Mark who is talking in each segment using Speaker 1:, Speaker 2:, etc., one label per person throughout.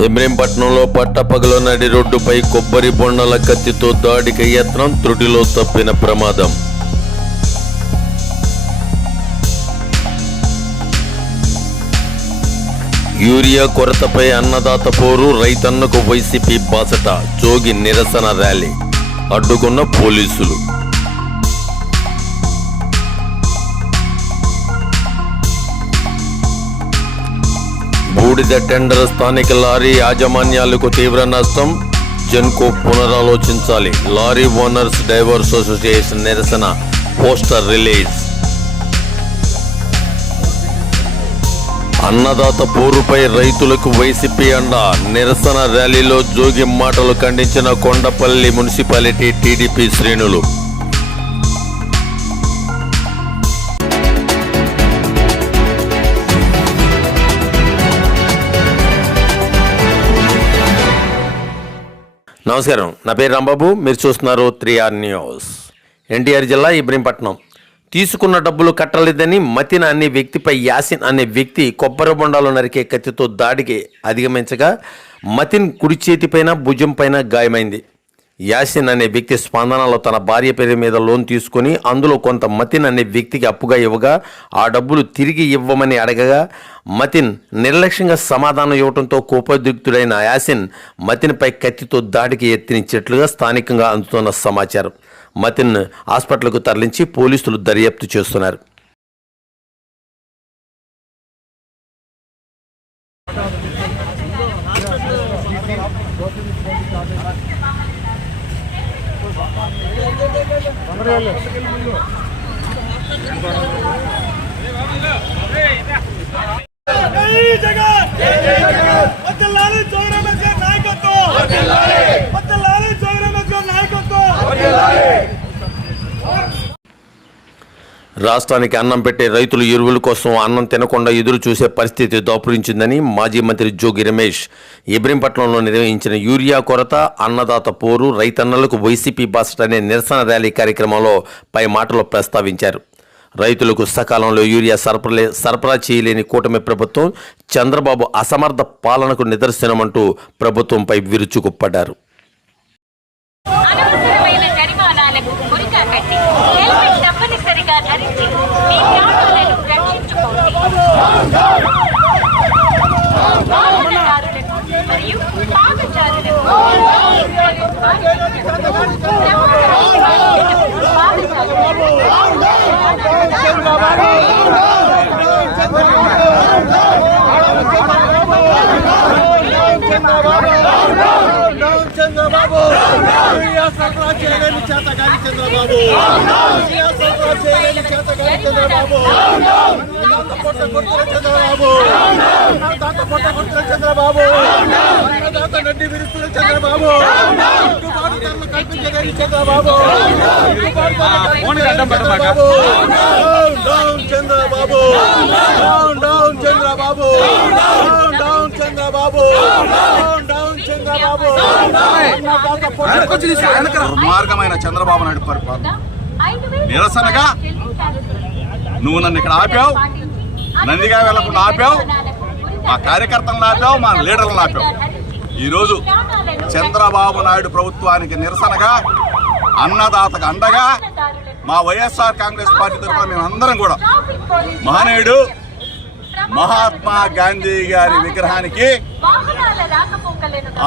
Speaker 1: ఇబ్రహీంపట్నంలో పట్టపగల నడి రోడ్డుపై కొబ్బరి బొండల కత్తితో దాడికి యత్నం త్రుటిలో తప్పిన ప్రమాదం. యూరియా కొరతపై అన్నదాత పోరు రైతన్నకు వైసీపీ బాసట జోగి నిరసన ర్యాలీ అడ్డుకున్న పోలీసులు. బూడిద టెండర్ స్థానిక లారీ యాజమాన్యాలకు తీవ్ర నష్టం. జెన్కో పునరాలోచించాలి. లారీ ఓనర్స్ డైవర్స్ అసోసియేషన్ నిరసన పోస్టర్ రిలీజ్. అన్నదాత పోరుపై రైతులకు వైసీపీ అండ నిరసన ర్యాలీలో జోగి మాటలు ఖండించిన కొండపల్లి మున్సిపాలిటీ టీడీపీ శ్రేణులు. నమస్కారం. నా పేరు రాంబాబు. మీరు చూస్తున్నారు త్రీ ఆర్ న్యూస్. ఎన్టీఆర్ జిల్లా ఇబ్రహీంపట్నం. తీసుకున్న డబ్బులు కట్టలేదని మతిన అనే వ్యక్తిపై యాసిన్ అనే వ్యక్తి కొబ్బరి బొండాలు నరికే కత్తితో దాడికి అధిగమించగా మతిన్ కుడి చేతిపైన భుజం పైన గాయమైంది. యాసిన్ అనే వ్యక్తి స్పందనలో తన భార్య పేరు మీద లోన్ తీసుకొని అందులో కొంత మతిన్ అనే వ్యక్తికి అప్పుగా ఇవ్వగా ఆ డబ్బులు తిరిగి ఇవ్వమని అడగగా మతిన్ నిర్లక్ష్యంగా సమాధానం ఇవ్వడంతో కోపోద్రిక్తుడైన యాసిన్ మతిన్పై కత్తితో దాడికి యత్నించినట్లుగా స్థానికంగా అందుతున్న సమాచారం. మతిన్ హాస్పిటల్కు తరలించి పోలీసులు దర్యాప్తు చేస్తున్నారు
Speaker 2: జై జగన్ వద్దలాలి జగన్ గారి నాయకత్వం వద్దలాలి జగన్ గారి నాయకత్వం
Speaker 1: రాష్ట్రానికి అన్నం పెట్టే రైతులు ఎరువుల కోసం అన్నం తినకుండా ఎదురు చూసే పరిస్థితి దాపురించిందని మాజీ మంత్రి జోగి రమేష్. ఇబ్రహీంపట్నంలో నిర్వహించిన యూరియా కొరత అన్నదాత పోరు రైతన్నలకు వైసీపీ బాసట అనే నిరసన ర్యాలీ కార్యక్రమంలో పై మాటలు ప్రస్తావించారు. రైతులకు సకాలంలో యూరియా సరఫరా సరఫరా చేయలేని కూటమి ప్రభుత్వం చంద్రబాబు అసమర్థ పాలనకు నిదర్శనమంటూ ప్రభుత్వంపై విరుచుకుపడ్డారు.
Speaker 3: తప్పనిసరిగా ధరించి మీ ప్రాణాలను రక్షించుకోండి వాహనదారులకు మరియు పాదచారులకు
Speaker 2: చంద్రబాబు సరఫరా చేయలేని చేత కానీ చంద్రబాబు. సరఫరా చేయలేని చేత కానీ చంద్రబాబు. అన్నదాత పొట్ట కొడుతున్న చంద్రబాబు. అన్నదాత పొట్ట కొడుతున్న చంద్రబాబు. అన్నదాత నడ్డి విరుస్తున్న చంద్రబాబు. గిట్టుబాటు కల్పించలేని Chandrababu. Down Chandrababu. Down down Chandrababu. Down down Chandrababu. Down
Speaker 4: దుర్మార్గమైన చంద్రబాబు నాయుడు పరిపాలన. నిరసనగా నువ్వు నన్ను ఇక్కడ ఆపావు. నందిగా వెళ్ళకుండా ఆపావు. మా కార్యకర్తలను ఆపావు. మా లీడర్లను ఆపావు. ఈరోజు చంద్రబాబు నాయుడు ప్రభుత్వానికి నిరసనగా అన్నదాతకు అండగా మా వైఎస్ఆర్ కాంగ్రెస్ పార్టీ తరఫున మేమందరం కూడా మహనీయుడు మహాత్మా గాంధీ గారి విగ్రహానికి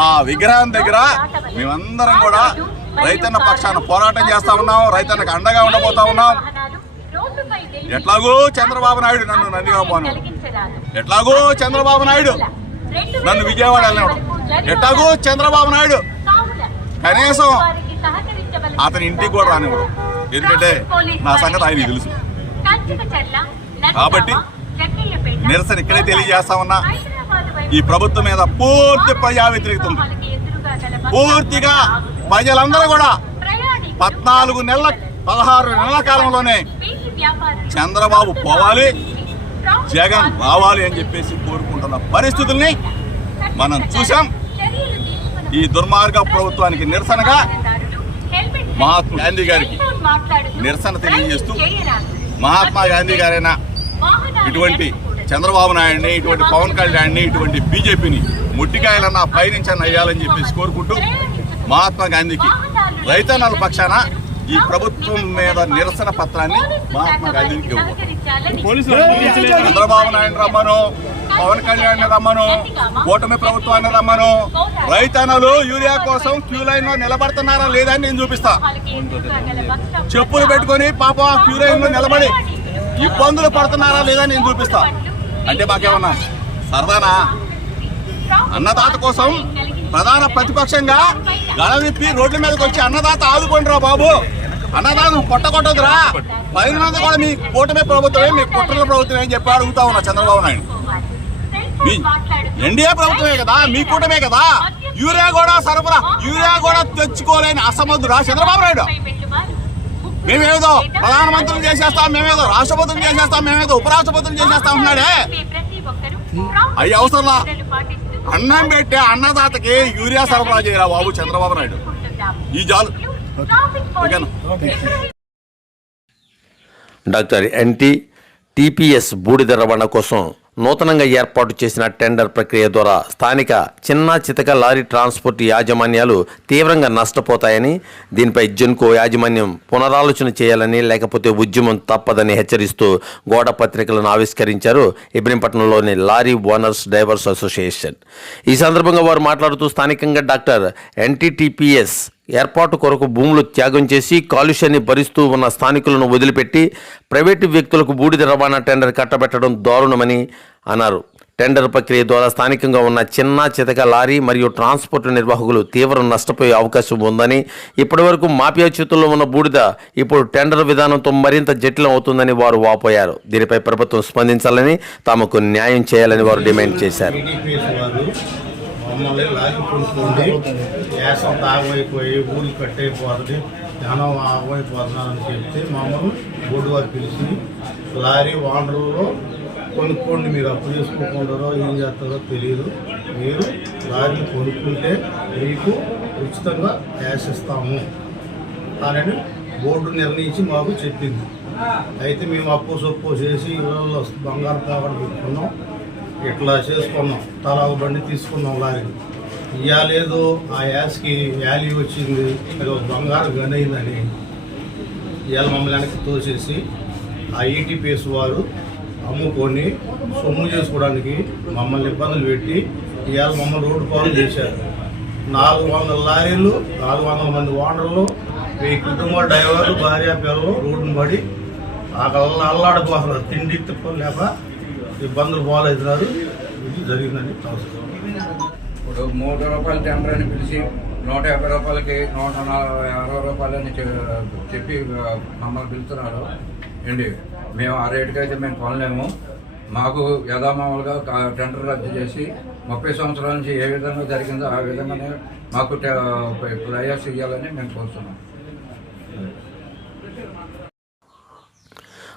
Speaker 4: ఆ విగ్రహం దగ్గర మేమందరం కూడా రైతన్న పక్షాన పోరాటం చేస్తా ఉన్నాం రైతన్నకు అండగా ఉండబోతా ఉన్నాం. ఎట్లాగో చంద్రబాబు నాయుడు నన్ను నందిగా పోను. ఎట్లాగో చంద్రబాబు నాయుడు నన్ను విజయవాడ వెళ్ళినాడు ఎట్లాగో చంద్రబాబు నాయుడు కనీసం అతని ఇంటికి కూడా రానివ్వడు. ఎందుకంటే నా సంగతి ఆయన తెలుసు. కాబట్టి నిరసన ఇక్కడే తెలియజేస్తా ఉన్నా. ఈ ప్రభుత్వం మీద పూర్తి ప్రజా వ్యతిరేకత ఉంది పూర్తిగా ప్రజలందరూ కూడా పద్నాలుగు నెలల పదహారు నెలల కాలంలోనే చంద్రబాబు పోవాలి జగన్ రావాలి అని చెప్పేసి కోరుకుంటున్న పరిస్థితుల్ని మనం చూసాం ఈ దుర్మార్గ ప్రభుత్వానికి నిరసనగా మహాత్మా గాంధీ గారికి నిరసన తెలియజేస్తూ మహాత్మా గాంధీ గారైన ఇటువంటి చంద్రబాబు నాయుడిని ఇటువంటి పవన్ కళ్యాణ్ని ఇటువంటి బీజేపీని ముట్టికాయలన్నా పైనుంచి అయ్యాలని చెప్పేసి కోరుకుంటూ మహాత్మా గాంధీకి రైతన్నల పక్షాన ఈ ప్రభుత్వం మీద నిరసన పత్రాన్ని మహాత్మా గాంధీకి చంద్రబాబు నాయుడు రమ్మను పవన్ కళ్యాణ్ రమ్మను కూటమి ప్రభుత్వాన్ని రమ్మను. రైతన్నలు యూరియా కోసం క్యూ లైన్లో నిలబడుతున్నారా లేదా అని నేను చూపిస్తా. చెప్పులు పెట్టుకొని పాప క్యూ లైన్లో నిలబడి ఇబ్బందులు పడుతున్నారా లేదా నేను చూపిస్తా. అంటే మాకేమన్నా సరదానా? అన్నదాత కోసం ప్రధాన ప్రతిపక్షంగా గళవిప్పి రోడ్ల మీదకి వచ్చి అన్నదాత ఆదుకోండిరా బాబు. అన్నదాతం కొట్టకొట్టదురా పది మంది కూడా మీ కూటమి ప్రభుత్వమే మీ కుట్రల ప్రభుత్వమే అని చెప్పి అడుగుతా ఉన్నా చంద్రబాబు నాయుడు. మీ ఎన్డీఏ ప్రభుత్వమే కదా మీ కూటమే కదా. యూరియా కూడా సరఫరా యూరియా కూడా తెచ్చుకోలేని అసమర్థురా చంద్రబాబు నాయుడు. మేమేదో ప్రధానమంత్రులు చేసేస్తాం మేమేదో రాష్ట్రపతులు చేసేస్తాం మేమేదో ఉపరాష్ట్రపతులు చేసేస్తాం ఉన్నాడే అవి అవసరంలా? అన్నం పెట్టే అన్నదాతకి యూరియా సరఫరా చేయరా బాబు చంద్రబాబు నాయుడు? ఈ జాలు.
Speaker 1: డాక్టర్ ఎన్టీ టీపీఎస్ బూడిద రవాణా కోసం నూతనంగా ఏర్పాటు చేసిన టెండర్ ప్రక్రియ ద్వారా స్థానిక చిన్న చితక లారీ ట్రాన్స్పోర్ట్ యాజమాన్యాలు తీవ్రంగా నష్టపోతాయని దీనిపై జున్కో యాజమాన్యం పునరాలోచన చేయాలని లేకపోతే ఉద్యమం తప్పదని హెచ్చరిస్తూ గోడ పత్రికలను ఆవిష్కరించారు ఇబ్రహీంపట్నంలోని లారీ ఓనర్స్ డ్రైవర్స్ అసోసియేషన్. ఈ సందర్భంగా వారు మాట్లాడుతూ స్థానికంగా డాక్టర్ ఎన్టీటీపీఎస్ ఏర్పాటు కొరకు భూములు త్యాగం చేసి కాలుష్యాన్ని భరిస్తూ ఉన్న స్థానికులను వదిలిపెట్టి ప్రైవేటు వ్యక్తులకు బూడిద రవాణా టెండర్ కట్టబెట్టడం దారుణమని అన్నారు. టెండర్ ప్రక్రియ ద్వారా స్థానికంగా ఉన్న చిన్న చితక లారీ మరియు ట్రాన్స్పోర్ట్ నిర్వాహకులు తీవ్ర నష్టపోయే అవకాశం ఉందని ఇప్పటివరకు మాఫియా చేతుల్లో ఉన్న బూడిద ఇప్పుడు టెండర్ విధానంతో మరింత జటిలం అవుతుందని వారు వాపోయారు. దీనిపై ప్రభుత్వం స్పందించాలని తమకు న్యాయం చేయాలని వారు డిమాండ్ చేశారు.
Speaker 5: దేశం వారు మమ్మల్ని ఆగమైపోయి ఊళ్ళు కట్టయిపోతుంది జనం ఆగమైపోతున్నారని చెప్తే మమ్మల్ని బోర్డు వారు పిలిచి లారీ వాండర్లో కొనుక్కోండి మీరు అప్పు చేసుకోకుండా ఏం చేస్తారో తెలియదు మీరు లారీ కొనుక్కుంటే మీకు ఉచితంగా క్యాష్ ఇస్తాము అని బోర్డు నిర్ణయించి మాకు చెప్పింది. అయితే మేము అప్పు సొప్పు చేసి ఇళ్ళల్లో బంగారు పోగొట్టు పెట్టుకున్నాం. ఇట్లా చేసుకున్నాం. తలా బండి తీసుకున్నాం లారీ ఇయ్యాలేదు ఆ యాస్కి వ్యాల్యూ వచ్చింది అది ఒక బంగారు గన్ అయిందని ఇవాళ మమ్మల్ని వెనక్కి తోసేసి ఆ ఈటీపీఎస్ వారు అమ్ముకొని సొమ్ము చేసుకోవడానికి మమ్మల్ని ఇబ్బందులు పెట్టి ఇవాళ మమ్మల్ని రోడ్డు పాలు చేశారు. నాలుగు వందల లారీలు నాలుగు వందల మంది ఓనర్లు వెయ్యి కుటుంబ డ్రైవర్లు భార్య పిల్లలు రోడ్డును పడి అక్కడ అల్లాడిపోతున్నారు. తిండి తిప్పలేక ఇబ్బందులు పాలవుతున్నారు. ఇది జరిగిందని
Speaker 6: నమస్కారం మూడు రూపాయలు టెండర్ అని పిలిచి నూట యాభై రూపాయలకి నూట అరవై రూపాయలు అని చెప్పి మమ్మల్ని పిలుస్తున్నారు. ఏంటి? మేము ఆ రేటుకి అయితే మేము కొనలేము. మాకు యథామామూలుగా టెండర్ రద్దు చేసి ముప్పై సంవత్సరాల నుంచి ఏ విధంగా జరిగిందో ఆ విధంగానే మాకు ఇప్పుడు ఐఎస్ ఇవ్వాలని మేము కోరుతున్నాం.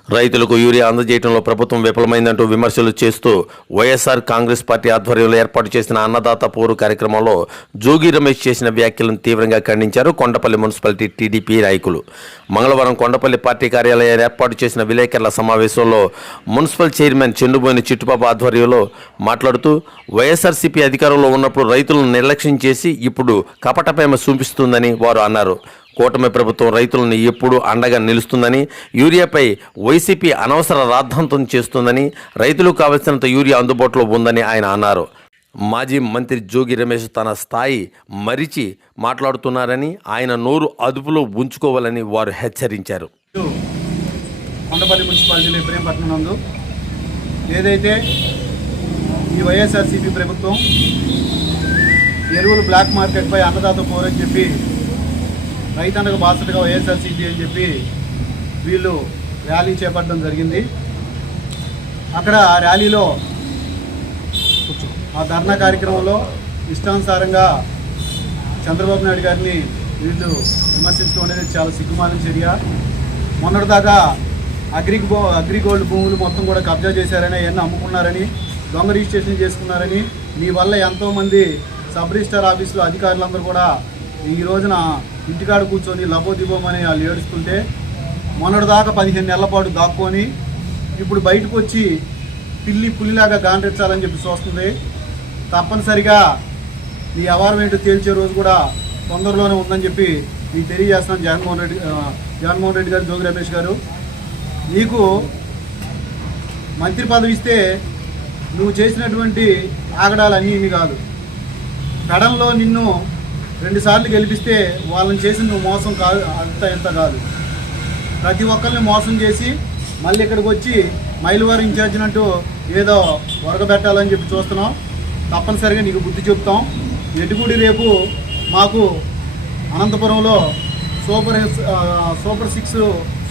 Speaker 1: రైతులకు యూరియా అందజేయడంలో ప్రభుత్వం విఫలమైందంటూ విమర్శలు చేస్తూ వైఎస్ఆర్ కాంగ్రెస్ పార్టీ ఆధ్వర్యంలో ఏర్పాటు చేసిన అన్నదాత పోరు కార్యక్రమంలో జోగి రమేష్ చేసిన వ్యాఖ్యలను తీవ్రంగా ఖండించారు కొండపల్లి మున్సిపాలిటీ టీడీపీ నాయకులు. మంగళవారం కొండపల్లి పార్టీ కార్యాలయం ఏర్పాటు చేసిన విలేకరుల సమావేశంలో మున్సిపల్ చైర్మన్ చెండుబోయిన చిట్టుబాబు ఆధ్వర్యంలో మాట్లాడుతూ వైఎస్ఆర్సీపీ అధికారంలో ఉన్నప్పుడు రైతులను నిర్లక్ష్యం చేసి ఇప్పుడు కపటపేమ చూపిస్తుందని వారు అన్నారు. కూటమి ప్రభుత్వం రైతులను ఎప్పుడూ అండగా నిలుస్తుందని యూరియాపై వైసీపీ అనవసర రాద్ధాంతం చేస్తుందని రైతులకు కావలసినంత యూరియా అందుబాటులో ఉందని ఆయన అన్నారు. మాజీ మంత్రి జోగి రమేష్ తన స్థాయి మరిచి మాట్లాడుతున్నారని ఆయన నోరు అదుపులో ఉంచుకోవాలని వారు హెచ్చరించారు.
Speaker 2: కొండపల్లి మున్సిపాలిటీలో ఇబ్రహీంపట్నం నందు ఏదైతే ఈ వైఎస్ఆర్సీపీ ప్రభుత్వం ఎరువులు బ్లాక్ మార్కెట్పై అన్నదాత పోరని చెప్పి రైతన్నకు బాసటగా వైఎస్ఆర్సీపీ అని చెప్పి వీళ్ళు ర్యాలీ చేపట్టడం జరిగింది. అక్కడ ఆ ర్యాలీలో ఆ ధర్నా కార్యక్రమంలో ఇష్టానుసారంగా చంద్రబాబు నాయుడు గారిని వీళ్ళు విమర్శించడం అనేది చాలా సిగ్గుమాలిన చర్య. మొన్నటిదాకా అగ్రి గో అగ్రి గోల్డ్ భూములు మొత్తం కూడా కబ్జా చేశారని అవన్నీ అమ్ముకున్నారని దొంగ రిజిస్ట్రేషన్ చేసుకున్నారని మీ వల్ల ఎంతోమంది సబ్ రిజిస్టార్ ఆఫీసులో అధికారులందరూ కూడా ఈ రోజున ఇంటికాడ కూర్చొని లబోదిబోమని వాళ్ళు ఏడుస్తుంటే మొన్నటిదాకా పదిహేను నెలల పాటు దాక్కొని ఇప్పుడు బయటకు వచ్చి పిల్లి పుల్లిలాగా గాండ్రించాలని చెప్పి చూస్తుంది. తప్పనిసరిగా నీ అవార్మెంట్ ఏంటో తేల్చే రోజు కూడా తొందరలోనే ఉందని చెప్పి మీకు తెలియజేస్తున్నాను జగన్మోహన్ రెడ్డి జగన్మోహన్ రెడ్డి గారు జోగి రమేష్ గారు. నీకు మంత్రి పదవి ఇస్తే నువ్వు చేసినటువంటి ఆగడాలు అన్నీ ఇవి కాదు. కడంలో నిన్ను రెండుసార్లు గెలిపిస్తే వాళ్ళని చేసి నువ్వు మోసం కాదు అంత ఎంత కాదు. ప్రతి ఒక్కరిని మోసం చేసి మళ్ళీ ఇక్కడికి వచ్చి మైలువారు ఇన్ఛార్జినట్టు ఏదో వరగబెట్టాలని చెప్పి చూస్తున్నాం. తప్పనిసరిగా నీకు బుద్ధి చెప్తాం. ఎటుగుడి రేపు మాకు అనంతపురంలో super super six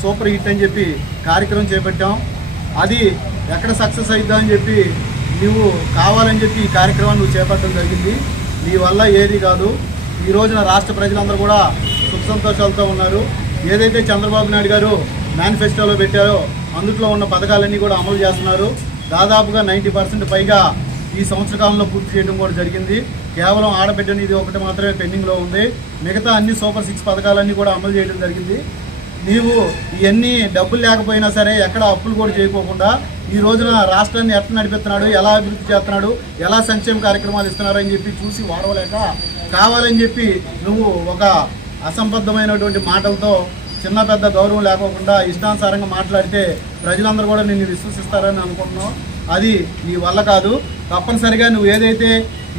Speaker 2: super hit అని చెప్పి కార్యక్రమం చేపట్టాం. అది ఎక్కడ సక్సెస్ అయిద్దా అని చెప్పి నువ్వు కావాలని చెప్పి ఈ కార్యక్రమాన్ని నువ్వు చేపట్టడం జరిగింది. నీ వల్ల ఏది కాదు. ఈ రోజున రాష్ట్ర ప్రజలందరూ కూడా సుఖ సంతోషాలతో ఉన్నారు. ఏదైతే చంద్రబాబు నాయుడు గారు మేనిఫెస్టోలో పెట్టారో అందుట్లో ఉన్న పథకాలన్నీ కూడా అమలు చేస్తున్నారు. దాదాపుగా నైంటీ పర్సెంట్ పైగా ఈ సంవత్సర కాలంలో పూర్తి చేయడం కూడా జరిగింది. కేవలం ఆడబిడ్డని ఇది ఒకటి మాత్రమే పెండింగ్లో ఉంది. మిగతా అన్ని సూపర్ సిక్స్ పథకాలన్నీ కూడా అమలు చేయడం జరిగింది. నీవు ఇవన్నీ డబ్బులు లేకపోయినా సరే ఎక్కడ అప్పులు కూడా చేయకోకుండా ఈ రోజున రాష్ట్రాన్ని ఎట్లా నడిపిస్తున్నాడు ఎలా అభివృద్ధి చేస్తున్నాడు ఎలా సంక్షేమ కార్యక్రమాలు ఇస్తున్నారు అని చెప్పి చూసి వాడవలేక కావాలని చెప్పి నువ్వు ఒక అసంబద్ధమైనటువంటి మాటలతో చిన్న పెద్ద గౌరవం లేకోకుండా ఇష్టానుసారంగా మాట్లాడితే ప్రజలందరూ కూడా నిన్ను విశ్వసిస్తారని అనుకుంటున్నావు. అది నీ వల్ల కాదు. తప్పనిసరిగా నువ్వు ఏదైతే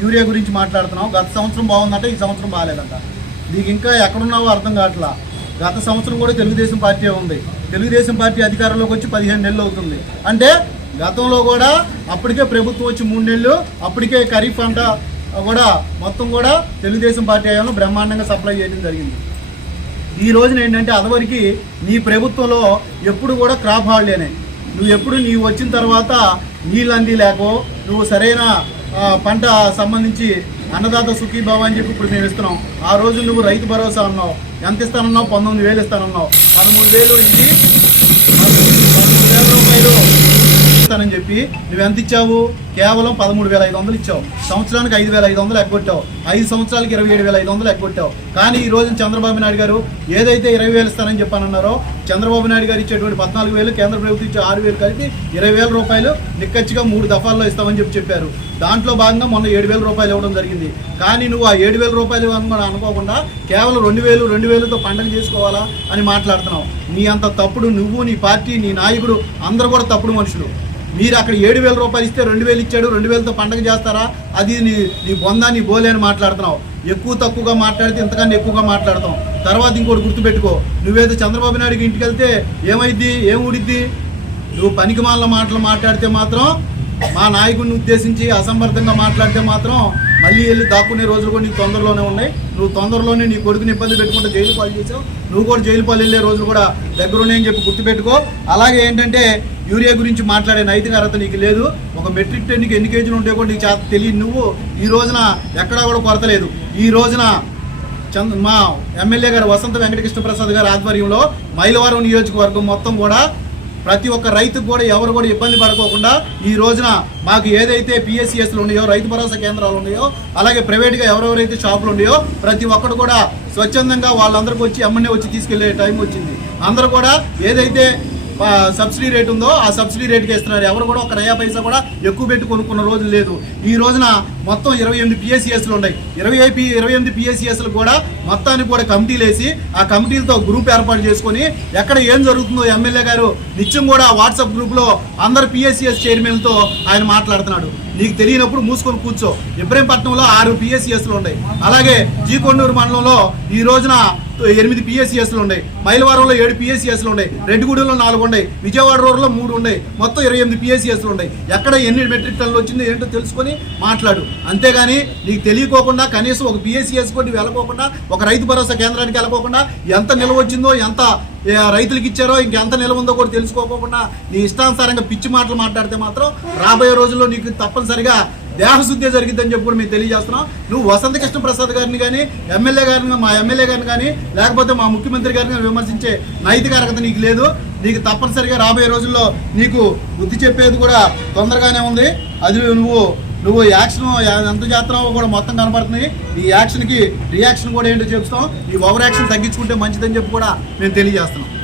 Speaker 2: యూరియా గురించి మాట్లాడుతున్నావు గత సంవత్సరం బాగుందంటే ఈ సంవత్సరం బాగాలేదంట. నీకు ఇంకా ఎక్కడున్నావో అర్థం కావట్లా. గత సంవత్సరం కూడా తెలుగుదేశం పార్టీ ఉంది. తెలుగుదేశం పార్టీ అధికారంలోకి వచ్చి పదిహేను నెలలు అవుతుంది. అంటే గతంలో కూడా అప్పటికే ప్రభుత్వం వచ్చి మూడు నెలలు అప్పటికే ఖరీఫ్ పంట కూడా మొత్తం కూడా తెలుగుదేశం పార్టీ అయ్యాను బ్రహ్మాండంగా సప్లై చేయడం జరిగింది. ఈ రోజున ఏంటంటే అదివరకు నీ ప్రభుత్వంలో ఎప్పుడు కూడా క్రాప్ హాలిడేనే నువ్వు ఎప్పుడు నీవు వచ్చిన తర్వాత నీళ్ళు అంది లేకో నువ్వు సరైన పంట సంబంధించి అన్నదాత సుఖీభావ అని చెప్పి ఇప్పుడు మేము ఇస్తున్నాం. ఆ రోజు నువ్వు రైతు భరోసా అన్నావు. ఎంత ఇస్తానన్నావు? పంతొమ్మిది వేలు ఇస్తానన్నావు. పదమూడు వేలు ఇది పదమూడు వేల రూపాయలు ఇస్తానని చెప్పి నువ్వు ఎంత ఇచ్చావు? కేవలం పదమూడు వేల ఐదు వందలు ఇచ్చావు. సంవత్సరానికి ఐదు వేల ఐదు వందలు ఎగ్గొట్టావు. ఐదు సంవత్సరాలకి ఇరవై ఏడు వేల ఐదు వందలు ఎగ్గొట్టావు. కానీ ఈ రోజు చంద్రబాబు నాయుడు గారు ఏదైతే ఇరవై వేలు ఇస్తానని చెప్పానన్నారో చంద్రబాబు నాయుడు గారు ఇచ్చేటువంటి పద్నాలుగు వేలు కేంద్ర ప్రభుత్వం ఇచ్చే ఆరు వేలు కలిపి ఇరవై వేల రూపాయలు నిక్కచ్చిగా మూడు దఫాల్లో ఇస్తామని చెప్పి చెప్పారు. దాంట్లో భాగంగా మొన్న ఏడు వేల రూపాయలు ఇవ్వడం జరిగింది. కానీ నువ్వు ఆ ఏడు వేల రూపాయలు ఇవ్వాలని మనం అనుకోకుండా కేవలం రెండు వేలు రెండు వేలతో పండగ చేసుకోవాలా అని మాట్లాడుతున్నావు. నీ అంత తప్పుడు నువ్వు నీ పార్టీ నీ నాయకుడు అందరూ కూడా తప్పుడు మనుషులు. మీరు అక్కడ ఏడు వేల రూపాయలు ఇస్తే రెండు వేలు ఇచ్చాడు రెండు వేలతో పండగ చేస్తారా? అది నీ నీ బొందా నీ బోలే అని మాట్లాడుతున్నావు. ఎక్కువ తక్కువగా మాట్లాడితే ఇంతకన్నా ఎక్కువగా మాట్లాడతాం. తర్వాత ఇంకోటి గుర్తుపెట్టుకో. నువ్వేదో చంద్రబాబు నాయుడుకి ఇంటికి వెళ్తే ఏమైద్ది? ఏం ఊడిద్ది? నువ్వు పనికి మాటలు మాట్లాడితే మాత్రం మా నాయకుడిని ఉద్దేశించి అసంబద్ధంగా మాట్లాడితే మాత్రం మళ్ళీ వెళ్ళి దాక్కునే రోజులు కూడా నీకు తొందరలోనే ఉన్నాయి. నువ్వు తొందరలోనే నీ కొడుకుని ఇబ్బంది పెట్టుకుంటే జైలు పాలు చేసావు. నువ్వు కూడా జైలు పాలు వెళ్ళే రోజులు కూడా దగ్గరున్నాయని చెప్పి గుర్తుపెట్టుకో. అలాగే ఏంటంటే యూరియా గురించి మాట్లాడే నైతిక అర్హత నీకు లేదు. ఒక మెట్రిక్ టన్నుకి ఎన్ని కేజీలు ఉంటే కూడా నీకు తెలియదు నువ్వు ఈ రోజున ఎక్కడా కూడా కొరత లేదు. ఈ రోజున చంద్ మా ఎమ్మెల్యే గారు వసంత వెంకటకృష్ణ ప్రసాద్ గారి ఆధ్వర్యంలో మైలవరం నియోజకవర్గం మొత్తం కూడా ప్రతి ఒక్క రైతుకు కూడా ఎవరు కూడా ఇబ్బంది పడుకోకుండా ఈ రోజున మాకు ఏదైతే పిఎస్సిఎస్లు ఉన్నాయో రైతు భరోసా కేంద్రాలు ఉన్నాయో అలాగే ప్రైవేట్గా ఎవరెవరైతే షాపులు ఉన్నాయో ప్రతి ఒక్కరు కూడా స్వచ్ఛందంగా వాళ్ళందరికీ వచ్చి ఎమ్మెల్యే వచ్చి తీసుకెళ్ళే టైం వచ్చింది. అందరూ కూడా ఏదైతే సబ్సిడీ రేట్ ఉందో ఆ సబ్సిడీ రేట్కి ఇస్తున్నారు ఎవరు కూడా ఒక రయా పైసా కూడా ఎక్కువ పెట్టి కొనుక్కున్న రోజులు లేదు. ఈ రోజున మొత్తం ఇరవై ఎనిమిది పిఎస్సిఎస్లు ఉన్నాయి. ఇరవై ఐపీ ఇరవై ఎనిమిది పిఎస్సిఎస్లు కూడా మొత్తానికి కూడా కమిటీలు వేసి ఆ కమిటీలతో గ్రూప్ ఏర్పాటు చేసుకొని ఎక్కడ ఏం జరుగుతుందో ఎమ్మెల్యే గారు నిత్యం కూడా వాట్సాప్ గ్రూప్లో అందరు పిఎస్సిఎస్ చైర్మన్తో ఆయన మాట్లాడుతున్నాడు. నీకు తెలియనప్పుడు మూసుకొని కూర్చో. ఇబ్రహీంపట్నంలో ఆరు పిఎస్సిఎస్లు ఉన్నాయి. అలాగే జీకొండూరు మండలంలో ఈ రోజున ఎనిమిది పిఎస్సిఎస్లు ఉన్నాయి. మైలవరంలో ఏడు పిఎస్సిఎస్లు ఉన్నాయి. రెడ్డిగూడెంలో నాలుగు ఉన్నాయి. విజయవాడ రోడ్లో మూడు ఉన్నాయి. మొత్తం ఇరవై ఎనిమిది పిఎస్సిఎస్లు ఉన్నాయి. ఎక్కడ ఎన్ని మెట్రిక్ టన్నులు వచ్చింది ఏంటో తెలుసుకొని మాట్లాడు. అంతేగాని నీకు తెలియకోకుండా కనీసం ఒక పిఎస్సిఎస్ కొట్టి వెళ్ళకోకుండా ఒక రైతు భరోసా కేంద్రానికి వెళ్ళకోకుండా ఎంత నిల్వ వచ్చిందో ఎంత రైతులకు ఇచ్చారో ఇంకెంత నిల్వ ఉందో కూడా తెలుసుకోకుండా నీ ఇష్టానుసారంగా పిచ్చి మాటలు మాట్లాడితే మాత్రం రాబోయే రోజుల్లో నీకు తప్పనిసరిగా దేహశుద్ధి జరిగిద్దని చెప్పి కూడా మేము తెలియజేస్తున్నాం. నువ్వు వసంత కృష్ణ ప్రసాద్ గారిని కానీ ఎమ్మెల్యే గారిని మా ఎమ్మెల్యే గారిని కానీ లేకపోతే మా ముఖ్యమంత్రి గారిని కానీ విమర్శించే నైతిక అర్హత నీకు లేదు. నీకు తప్పనిసరిగా రాబోయే రోజుల్లో నీకు బుద్ధి చెప్పేది కూడా తొందరగానే ఉంది. అది నువ్వు నువ్వు యాక్షన్ ఎంత చేస్తున్నావో కూడా మొత్తం కనపడుతుంది ఈ యాక్షన్కి రియాక్షన్ కూడా ఏంటో చెప్తాం. ఈ ఓవర్ యాక్షన్ తగ్గించుకుంటే మంచిదని చెప్పి కూడా నేను తెలియజేస్తున్నాం.